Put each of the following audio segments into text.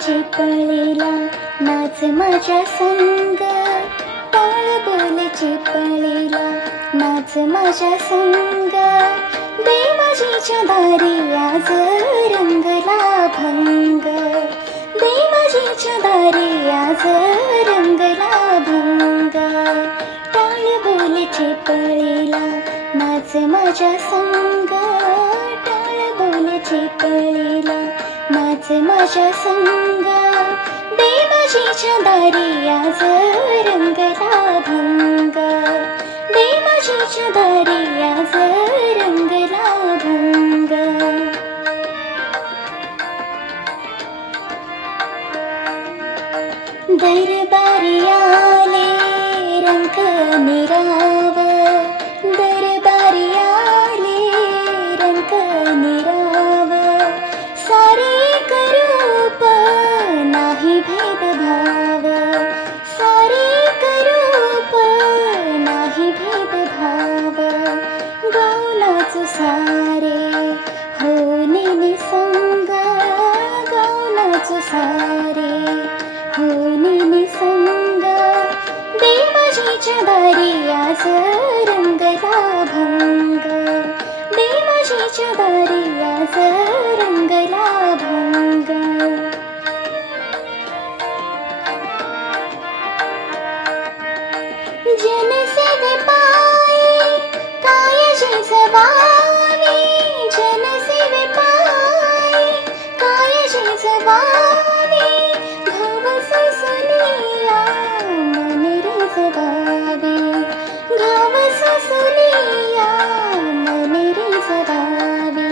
चिपळीला नाच माझ्या संग, टाळ बोल चिपळीला नाच माझ्या संग. देवाजीच्या दारी आज रंगला भंग, देवाजीच्या दारी आज रंगला भंग. टाळ बोल चिपळीला नाच माझ्या संग, टाळ बोल चिपळीला नाच माझ्या संग. देवाजीच्या दारी आज रंगला भंग, देवाजीच्या दारी आज रंगला भंग. दरबारी आले रंग निराव, दरबारी आले रंग निराव. सारे करूप नाही भेदभाव, सारे करूप नाही भेदभाव. गावनाच सारे होने निसंग, गावनाच सारे होने निसंग. देवाजीच्या दारी आज रंगला भंग, देवाजीच्या दारी आज रंगला भंग. जनसेवे पायी कायाची जबावी, जनसेवे पायी कायाची जबावी. घाव सुसुलिया मन रिजवावी, घाव सुसुलिया मन रिजवावी.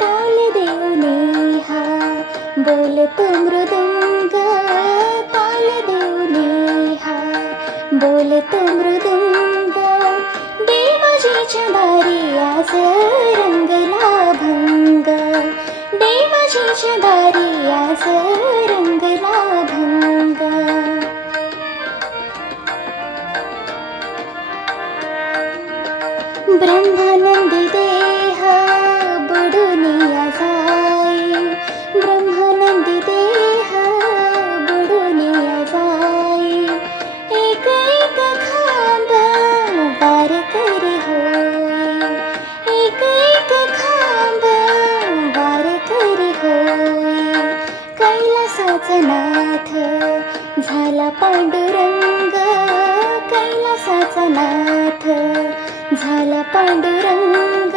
टाळ देऊनी हा बोलतो मृदुंग, ताल देऊनी हा बोलतो मृदुंग. देवाजीच्या दारी आज रंगला भंग, देवाजीच्या दारी आज रंगला भंग. ब्रह्मानंदी देह बुडुनिया जाई, ब्रह्मानंदी देह बुडुनिया जाई. एक एक खांब वार करी होय, एक एक खांब वार करी होय. कैलासाचा नाथ झाला पांडुरंग, कैलासाचा नाथ झाला पांडुरंग.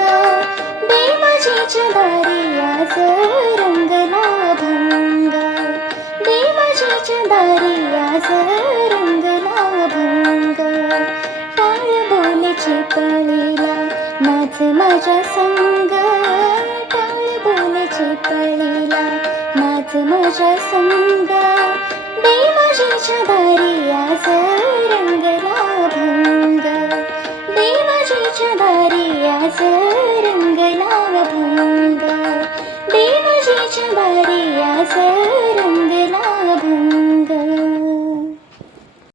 देवाजीच्या दारी आज रंगला भंग, देवाजीच्या दारी आज रंगला भंग. टाळ बोल चिपळीला नाच माझ्या संग, टाळ बोल चिपळीला नाच माझ्या संग. देवाजीच्या दारी आज रंगला भंग, देवाजीच्या दारी आज रंगला भंग.